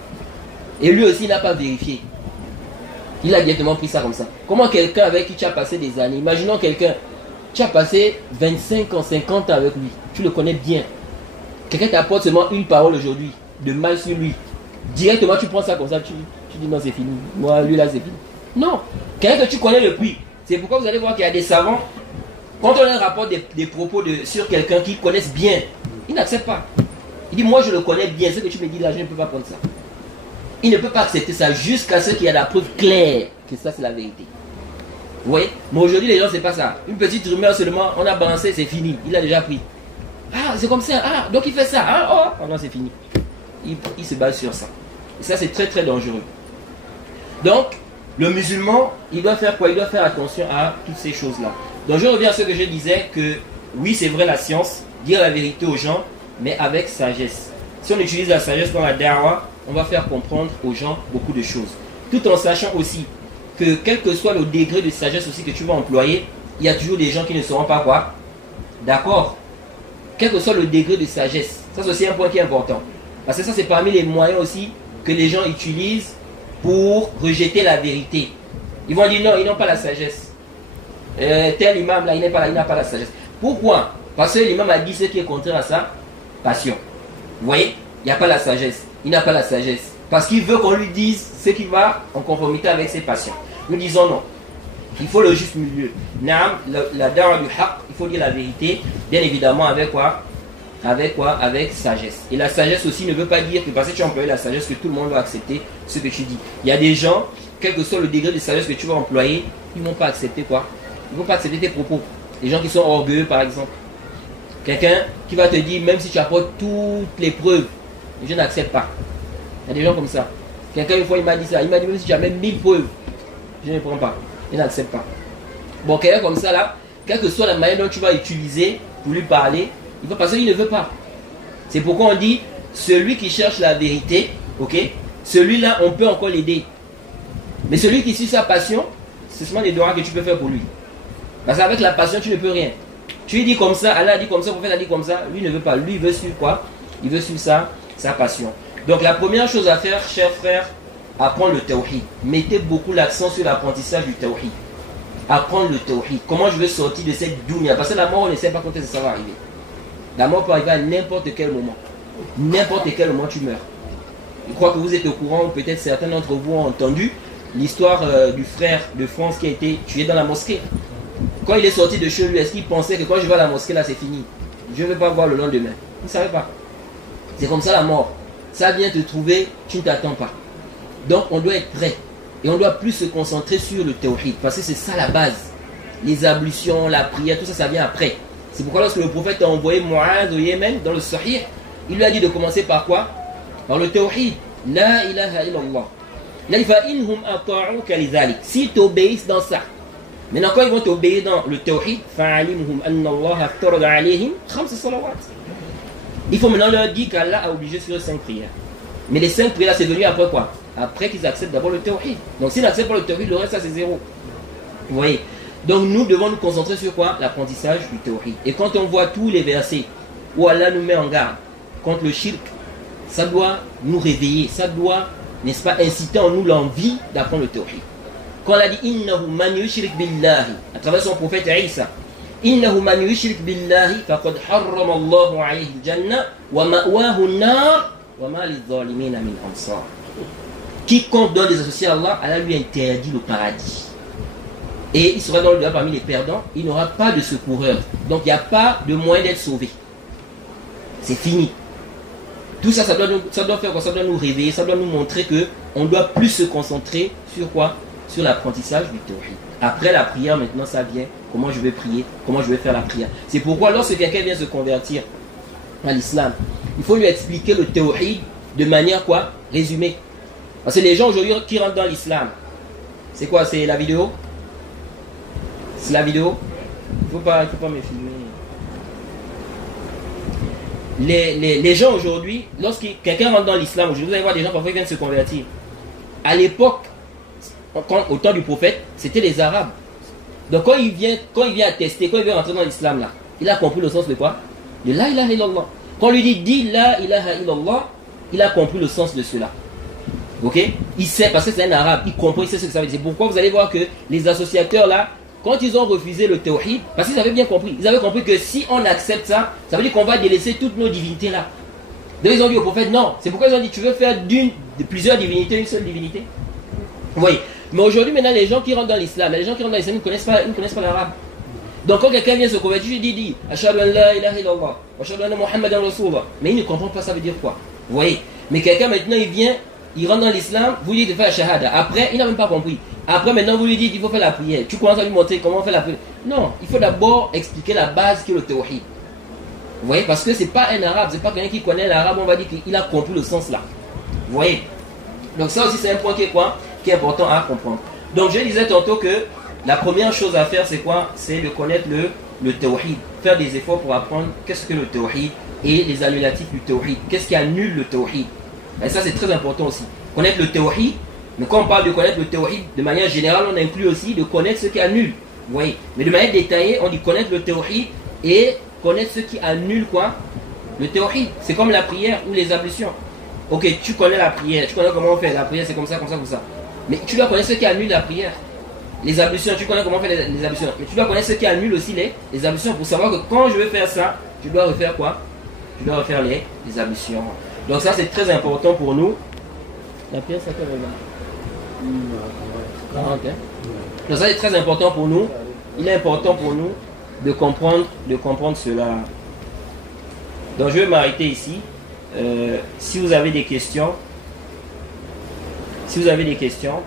Et lui aussi il n'a pas vérifié. Il a directement pris ça comme ça. Comment quelqu'un avec qui tu as passé des années, imaginons quelqu'un, tu as passé 25 ans, 50 ans avec lui, tu le connais bien. Quelqu'un t'apporte seulement une parole aujourd'hui, de mal sur lui. Directement tu prends ça comme ça, tu dis non c'est fini. Moi lui là c'est fini. Non. Quelqu'un que tu connais depuis. C'est pourquoi vous allez voir qu'il y a des savants, quand on leur rapporte des propos sur quelqu'un qu'ils connaissent bien, ils n'acceptent pas. Il dit moi je le connais bien, ce que tu me dis là je ne peux pas prendre ça. Il ne peut pas accepter ça jusqu'à ce qu'il y ait la preuve claire que ça c'est la vérité. Vous voyez? Mais aujourd'hui les gens c'est pas ça. Une petite rumeur seulement, on a balancé, c'est fini. Il a déjà pris. Ah c'est comme ça, ah donc il fait ça, ah oh non c'est fini. Il se base sur ça. Et ça c'est très très dangereux. Donc le musulman il doit faire quoi? Il doit faire attention à toutes ces choses là. Donc je reviens à ce que je disais que oui c'est vrai la science, dire la vérité aux gens, mais avec sagesse. Si on utilise la sagesse dans la da'wah, on va faire comprendre aux gens beaucoup de choses. Tout en sachant aussi que quel que soit le degré de sagesse aussi que tu vas employer, il y a toujours des gens qui ne seront pas quoi? D'accord. Quel que soit le degré de sagesse. Ça c'est aussi un point qui est important. Parce que ça c'est parmi les moyens aussi que les gens utilisent pour rejeter la vérité. Ils vont dire non, ils n'ont pas la sagesse. tel imam là, il n'est pas là, il n'a pas la sagesse. Pourquoi? Parce que l'imam a dit ce qui est contraire à sa passion. Vous voyez, il n'y a pas la sagesse. Il n'a pas la sagesse. Parce qu'il veut qu'on lui dise ce qui va en conformité avec ses passions. Nous disons non. Il faut le juste milieu. Naam, la da'wa du haqq, il faut dire la vérité, bien évidemment avec quoi? Avec quoi? Avec sagesse. Et la sagesse aussi ne veut pas dire que parce que tu as employé la sagesse que tout le monde va accepter ce que tu dis. Il y a des gens, quel que soit le degré de sagesse que tu vas employer, ils ne vont pas accepter quoi? Ils ne vont pas accepter tes propos. Les gens qui sont orgueilleux par exemple. Quelqu'un qui va te dire, même si tu apportes toutes les preuves, je n'accepte pas. Il y a des gens comme ça. Quelqu'un une fois il m'a dit ça, il m'a dit même si tu as même 1000 preuves, je ne prends pas. Je n'accepte pas. Bon, quelqu'un comme ça là, quelle que soit la manière dont tu vas utiliser pour lui parler, il va passer, il ne veut pas. C'est pourquoi on dit, celui qui cherche la vérité, ok, celui-là on peut encore l'aider. Mais celui qui suit sa passion, c'est seulement des doigts que tu peux faire pour lui. Parce qu'avec la passion, tu ne peux rien. Tu lui dis comme ça, Allah a dit comme ça, le prophète a dit comme ça, lui ne veut pas. Lui il veut suivre quoi? Il veut suivre sa passion. Donc la première chose à faire, chers frères, apprendre le tawhid. Mettez beaucoup l'accent sur l'apprentissage du tawhid. Apprendre le tawhid. Comment je vais sortir de cette dunya? Parce que la mort, on ne sait pas quand ça va arriver. La mort peut arriver à n'importe quel moment. N'importe quel moment tu meurs. Je crois que vous êtes au courant, ou peut-être certains d'entre vous ont entendu l'histoire du frère de France qui a été tué dans la mosquée. Quand il est sorti de chez lui, est-ce qu'il pensait que quand je vais à la mosquée là c'est fini? Je ne vais pas voir le lendemain. Il ne savait pas. C'est comme ça la mort. Ça vient te trouver, tu ne t'attends pas. Donc on doit être prêt. Et on doit plus se concentrer sur le tawhid. Parce que c'est ça la base. Les ablutions, la prière, tout ça, ça vient après. C'est pourquoi lorsque le prophète a envoyé Mu'adh au Yémen, dans le Sahih, il lui a dit de commencer par quoi? Par le tawhid. La ilaha illallah. Si tu obéis dans ça. Maintenant quand ils vont t'obéir dans le tawhid, il faut maintenant leur dire qu'Allah a obligé sur eux 5 prières. Mais les 5 prières, c'est venu après quoi? Après qu'ils acceptent d'abord le tawhid. Donc s'ils n'acceptent pas le tawhid, le reste, ça c'est zéro. Vous voyez? Donc nous devons nous concentrer sur quoi? L'apprentissage du tawhid. Et quand on voit tous les versets où Allah nous met en garde contre le shirk, ça doit nous réveiller. Ça doit, n'est-ce pas, inciter en nous l'envie d'apprendre le tawhid. Quand on a dit « Innahu man yushrik billahi » à travers son prophète Isa, « Innahu man yushrik billahi faqad harrama Allahu alayhi al-jannah wa ma'wahu an-nar wa ma lidh-dhalimina min ansar » Quiconque donne des associés à Allah, Allah lui interdit le paradis. Et il sera dans le parmi les perdants, il n'aura pas de secoureur. Donc il n'y a pas de moyen d'être sauvé. C'est fini. Tout ça, ça doit faire quoi? Ça doit nous réveiller, ça doit nous montrer qu'on doit plus se concentrer sur quoi? Sur l'apprentissage du tawhid. Après la prière, maintenant ça vient. Comment je vais prier? Comment je vais faire la prière? C'est pourquoi lorsque quelqu'un vient se convertir à l'islam, il faut lui expliquer le tawhid de manière quoi? Résumée. Parce que les gens aujourd'hui qui rentrent dans l'islam, c'est quoi? C'est la vidéo? C'est la vidéo? Il ne faut pas me filmer. Les gens aujourd'hui, lorsque quelqu'un rentre dans l'islam, aujourd'hui vous allez voir des gens parfois qui viennent se convertir. À l'époque, au temps du prophète, c'était les Arabes. Donc quand il vient attester, quand il vient rentrer dans l'islam là, il a compris le sens de quoi? De la ilaha illallah. Quand on lui dit dis la ilaha illallah, il a compris le sens de cela. Ok? Il sait, parce que c'est un arabe, il comprend, il sait ce que ça veut dire. C'est pourquoi vous allez voir que les associateurs là, quand ils ont refusé le tawhid, parce qu'ils avaient bien compris, ils avaient compris que si on accepte ça, ça veut dire qu'on va délaisser toutes nos divinités là. Donc ils ont dit au prophète non. C'est pourquoi ils ont dit tu veux faire de plusieurs divinités, une seule divinité. Vous voyez? Mais aujourd'hui maintenant les gens qui rentrent dans l'islam, les gens qui rentrent dans l'islam ne connaissent pas l'arabe. Donc quand quelqu'un vient se convertir, je dis Ashhadu an la ilaha illallah, wa ashhadu anna Muhammadan rasulullah. Mais il ne comprend pas ça veut dire quoi. Vous voyez? Mais quelqu'un maintenant il vient, il rentre dans l'islam, vous lui dites de faire la shahada. Après, il n'a même pas compris. Après, maintenant, vous lui dites qu'il faut faire la prière. Tu commences à lui montrer comment on fait la prière. Non, il faut d'abord expliquer la base qui est le tawhid. Vous voyez? Parce que ce n'est pas un arabe, c'est pas quelqu'un qui connaît l'arabe, on va dire qu'il a compris le sens là. Vous voyez? Donc ça aussi, c'est un point qui est quoi? Qui est important à comprendre. Donc je disais tantôt que la première chose à faire, c'est quoi? C'est de connaître le tawhid. Faire des efforts pour apprendre qu'est-ce que le tawhid et les annulatifs du tawhid. Qu'est-ce qui annule le tawhid? Et ça, c'est très important aussi. Connaître le tawhid, mais quand on parle de connaître le tawhid, de manière générale, on inclut aussi de connaître ce qui annule. Vous voyez? Mais de manière détaillée, on dit connaître le tawhid et connaître ce qui annule quoi? Le tawhid. C'est comme la prière ou les ablutions. Ok, tu connais la prière, tu connais comment on fait. La prière, c'est comme ça, comme ça, comme ça. Mais tu dois connaître ce qui annule la prière. Les ablutions, tu connais comment faire les ablutions. Mais tu dois connaître ce qui annule aussi les ablutions pour savoir que quand je veux faire ça, je dois refaire quoi? Je dois refaire les ablutions. Donc ça, c'est très important pour nous. La pièce, ça fait okay. Donc ça, c'est très important pour nous. Il est important pour nous de comprendre cela. Donc je vais m'arrêter ici. Si vous avez des questions,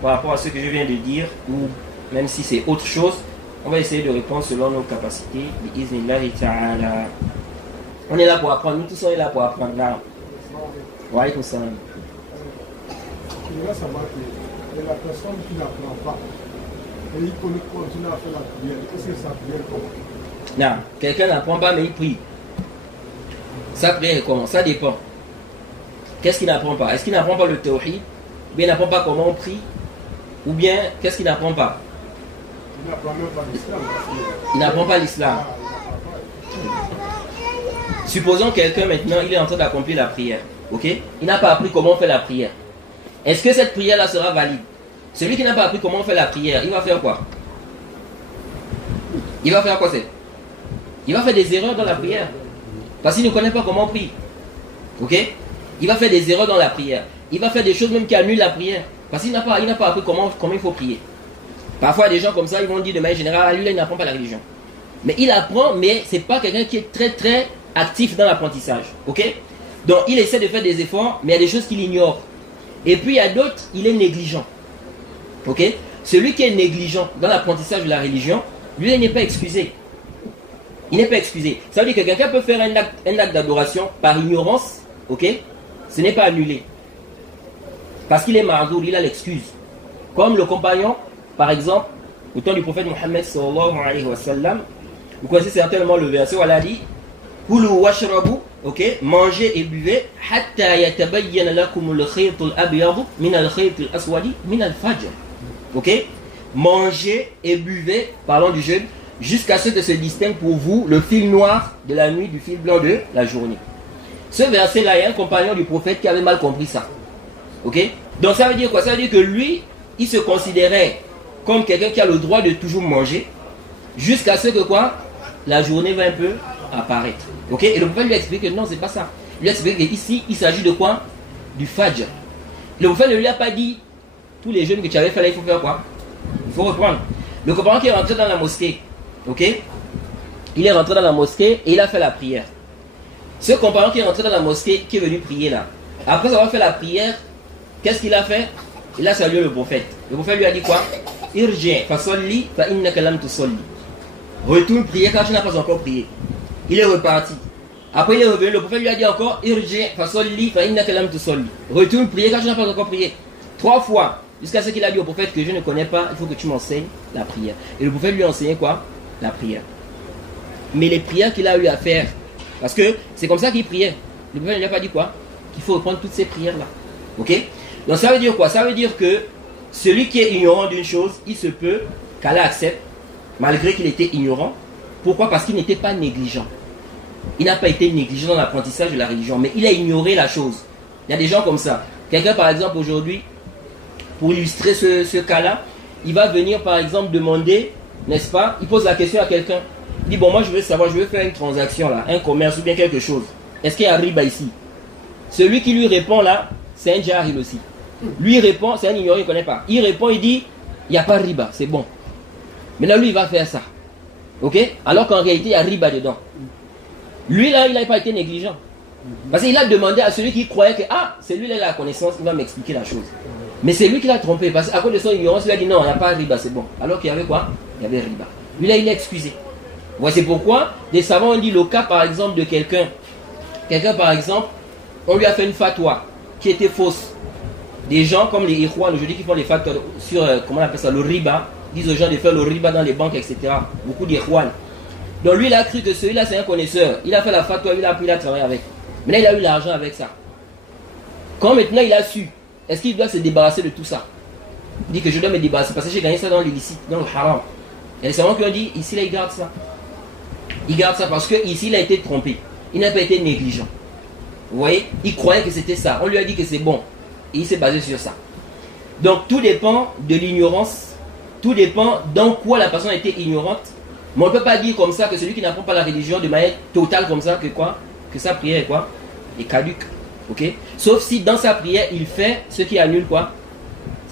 par rapport à ce que je viens de dire, ou même si c'est autre chose, on va essayer de répondre selon nos capacités. On est là pour apprendre, nous tous on est là pour apprendre. Là. Ouais, il faut ça. Là, ça va que la personne qui n'apprend pas, et il continue à faire la prière, est-ce que sa prière commence? Non, quelqu'un n'apprend pas mais il prie. Sa prière commence, ça dépend. Qu'est-ce qu'il n'apprend pas? Est-ce qu'il n'apprend pas le tawhid? Ou bien il n'apprend pas comment on prie? Ou bien qu'est-ce qu'il n'apprend pas? Il n'apprend même pas l'islam. Il n'apprend pas l'islam. Supposons quelqu'un maintenant, il est en train d'accomplir la prière. Ok? Il n'a pas appris comment on fait la prière. Est-ce que cette prière-là sera valide? Celui qui n'a pas appris comment on fait la prière, il va faire quoi? Il va faire quoi c'est? Il va faire des erreurs dans la prière. Parce qu'il ne connaît pas comment on prie. Ok? Il va faire des erreurs dans la prière. Il va faire des choses même qui annulent la prière. Parce qu'il n'a pas appris comment il faut prier. Parfois, des gens comme ça, ils vont dire de manière générale, lui là, il n'apprend pas la religion. Mais il apprend, mais ce n'est pas quelqu'un qui est très très actif dans l'apprentissage. Ok? Donc, il essaie de faire des efforts, mais il y a des choses qu'il ignore. Et puis, il y a d'autres, il est négligent. Ok? Celui qui est négligent dans l'apprentissage de la religion, lui, il n'est pas excusé. Il n'est pas excusé. Ça veut dire que quelqu'un peut faire un acte d'adoration par ignorance, ok? Ce n'est pas annulé. Parce qu'il est mardour, il a l'excuse. Comme le compagnon, par exemple, au temps du prophète Mohammed sallallahu alayhi wa sallam, vous connaissez certainement le verset où Allah dit Kulu washrabu, ok, mangez et buvez, hatta yatabayyana lakum al-khayt al-abyad min al-khayt al-aswad min al-fajr. Ok, mangez et buvez, parlons du jeûne, jusqu'à ce que se distingue pour vous le fil noir de la nuit du fil blanc de la journée. Ce verset-là, il y a un compagnon du prophète qui avait mal compris ça. Ok, donc ça veut dire quoi? Ça veut dire que lui, il se considérait comme quelqu'un qui a le droit de toujours manger, jusqu'à ce que quoi? La journée va un peu apparaître. Ok, et le prophète lui a expliqué que non, c'est pas ça. Il lui a expliqué qu'ici, il s'agit de quoi? Du fajr. Le prophète ne lui a pas dit tous les jeûnes que tu avais fait là, il faut faire quoi? Il faut reprendre. Le compagnon qui est rentré dans la mosquée, ok, il est rentré dans la mosquée et il a fait la prière. Ce compagnon qui est rentré dans la mosquée, qui est venu prier là, après avoir fait la prière, qu'est-ce qu'il a fait? Il a salué le prophète. Le prophète lui a dit quoi? Irji fasolli fa innaka lam tusolli. Retourne prier car tu n'as pas encore prié. Il est reparti. Après il est revenu, le prophète lui a dit encore Irji fasolli fa innaka lam tusolli. Retourne prier car tu n'as pas encore prié. 3 fois. Jusqu'à ce qu'il a dit au prophète que je ne connais pas, il faut que tu m'enseignes la prière. Et le prophète lui a enseigné quoi? La prière. Mais les prières qu'il a eu à faire, parce que c'est comme ça qu'il priait. Le prophète ne lui a pas dit quoi? Qu'il faut reprendre toutes ces prières-là. Ok? Donc ça veut dire quoi? Ça veut dire que celui qui est ignorant d'une chose, il se peut qu'Allah accepte, malgré qu'il était ignorant. Pourquoi? Parce qu'il n'était pas négligent. Il n'a pas été négligent dans l'apprentissage de la religion, mais il a ignoré la chose. Il y a des gens comme ça. Quelqu'un par exemple aujourd'hui, pour illustrer ce cas-là, il va venir par exemple demander, n'est-ce pas? Il pose la question à quelqu'un. Il dit, bon moi je veux savoir, je veux faire une transaction là, un commerce ou bien quelque chose. Est-ce qu'il y a riba ici? Celui qui lui répond là, c'est un jahil aussi. Lui il répond, c'est un ignorant, il ne connaît pas. Il répond, il dit, il n'y a pas riba, c'est bon. Mais là lui il va faire ça. Ok? Alors qu'en réalité il y a riba dedans. Lui là, il n'a pas été négligent. Parce qu'il a demandé à celui qui croyait que, ah, c'est lui là la connaissance, il va m'expliquer la chose. Mais c'est lui qui l'a trompé, parce qu'à cause de son ignorance, il a dit non, il n'y a pas riba, c'est bon. Alors qu'il y avait quoi? Il y avait riba. Lui là, il est excusé. Voilà, c'est pourquoi des savants ont dit le cas par exemple de quelqu'un. Quelqu'un par exemple, on lui a fait une fatwa qui était fausse. Des gens comme les Ikhwan aujourd'hui qui font des fatwas sur, comment on appelle ça, le riba, disent aux gens de faire le riba dans les banques, etc. Beaucoup d'Ikhwan. Donc lui, il a cru que celui-là, c'est un connaisseur. Il a fait la fatwa, il a appris, il a travaillé avec. Maintenant, il a eu l'argent avec ça. Quand maintenant il a su, est-ce qu'il doit se débarrasser de tout ça? Il dit que je dois me débarrasser parce que j'ai gagné ça dans l'illicite, dans le haram. Et les savants qui ont dit, ici là, il garde ça. Il garde ça parce que ici il a été trompé. Il n'a pas été négligent. Vous voyez? Il croyait que c'était ça. On lui a dit que c'est bon. Et il s'est basé sur ça. Donc tout dépend de l'ignorance tout dépend dans quoi la personne a été ignorante. Mais on ne peut pas dire comme ça que celui qui n'apprend pas la religion de manière totale comme ça, que quoi? Que sa prière est quoi? Est caduque. Ok? Sauf si dans sa prière, il fait ce qui annule quoi?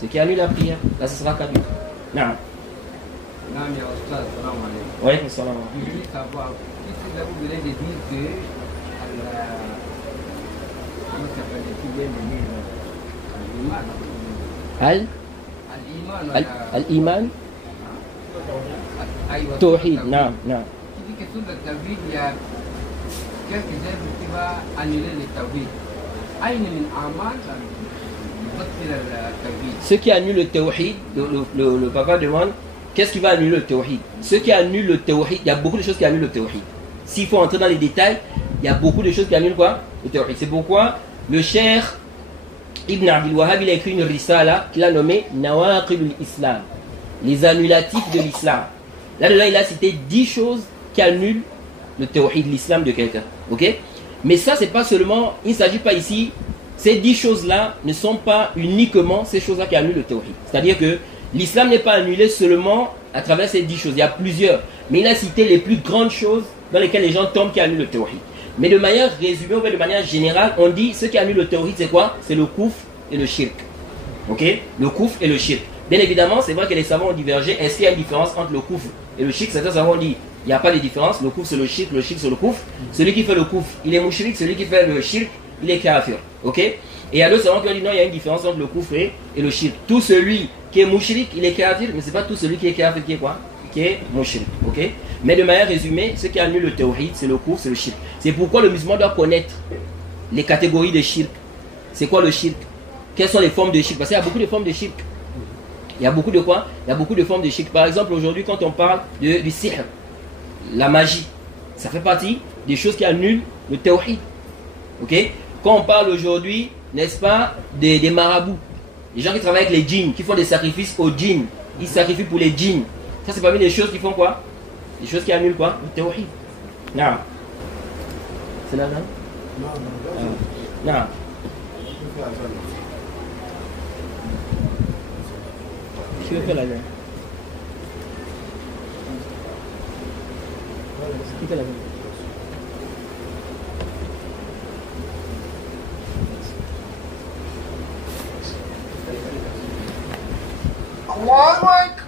Ce qui annule la prière. Là, ce sera caduque. Non. Oui, salam. Je voulais savoir, qu'est-ce que vous venez de dire que comment ça s'appelle Al-Iman Tawhid, non, non. Qui dit que sur le tawhid, il y a quelques œuvres qui vont annuler le tawhid. Aïn min amal, ce qui annule le tawhid, le papa demande, qu'est-ce qui va annuler le tawhid? Ce qui annule le tawhid, il y a beaucoup de choses qui annulent le tawhid. S'il faut entrer dans les détails, il y a beaucoup de choses qui annulent quoi? Le tawhid. C'est pourquoi le cheikh Ibn Abdul Wahhab, il a écrit une risala qu'il a nommée Nawaqib al-Islam, les annulatifs de l'islam. Là-dedans, il a cité 10 choses qui annulent le tawhid, l'islam de quelqu'un. Ok? Mais ça, c'est pas seulement, il ne s'agit pas ici, ces 10 choses-là ne sont pas uniquement ces choses-là qui annulent le tawhid. C'est-à-dire que l'islam n'est pas annulé seulement à travers ces 10 choses. Il y a plusieurs. Mais il a cité les plus grandes choses dans lesquelles les gens tombent qui annulent le tawhid. Mais de manière résumée, ou de manière générale, on dit ce qui annule le tawhid, c'est quoi? C'est le koufr et le shirk. Ok? Le koufr et le shirk. Bien évidemment, c'est vrai que les savants ont divergé. Est-ce qu'il y a une différence entre le koufr et le shirk? Certains savants ont dit il n'y a pas de différence. Le koufr c'est le shirk c'est le koufr. Celui qui fait le koufr, il est mouchrik. Celui qui fait le shirk, il est kafir. Ok? Et il y a d'autres savants qui ont dit non, il y a une différence entre le koufr et le shirk. Tout celui qui est mouchrik, il est kafir, mais c'est pas tout celui qui est kafir qui est quoi? Qui est mouchrik. Ok? Mais de manière résumée, ce qui annule le tawhid, c'est le koufr, c'est le shirk. C'est pourquoi le musulman doit connaître les catégories de shirk. C'est quoi le shirk? Quelles sont les formes de shirk? Parce qu'il y a beaucoup de formes de shirk. Il y a beaucoup de quoi? Il y a beaucoup de formes de shirk. Par exemple, aujourd'hui, quand on parle du sihr, la magie, ça fait partie des choses qui annulent le tawhid. Ok? Quand on parle aujourd'hui, n'est-ce pas, des marabouts, les gens qui travaillent avec les djinns, qui font des sacrifices aux djinns, ils sacrifient pour les djinns. Ça, c'est parmi les choses qui font quoi? Des choses qui annulent quoi? Le tawhid. Non. C'est là, non? Non. Non. Qui veut faire la gueule? Qui fait la gueule? Allahu Akbar.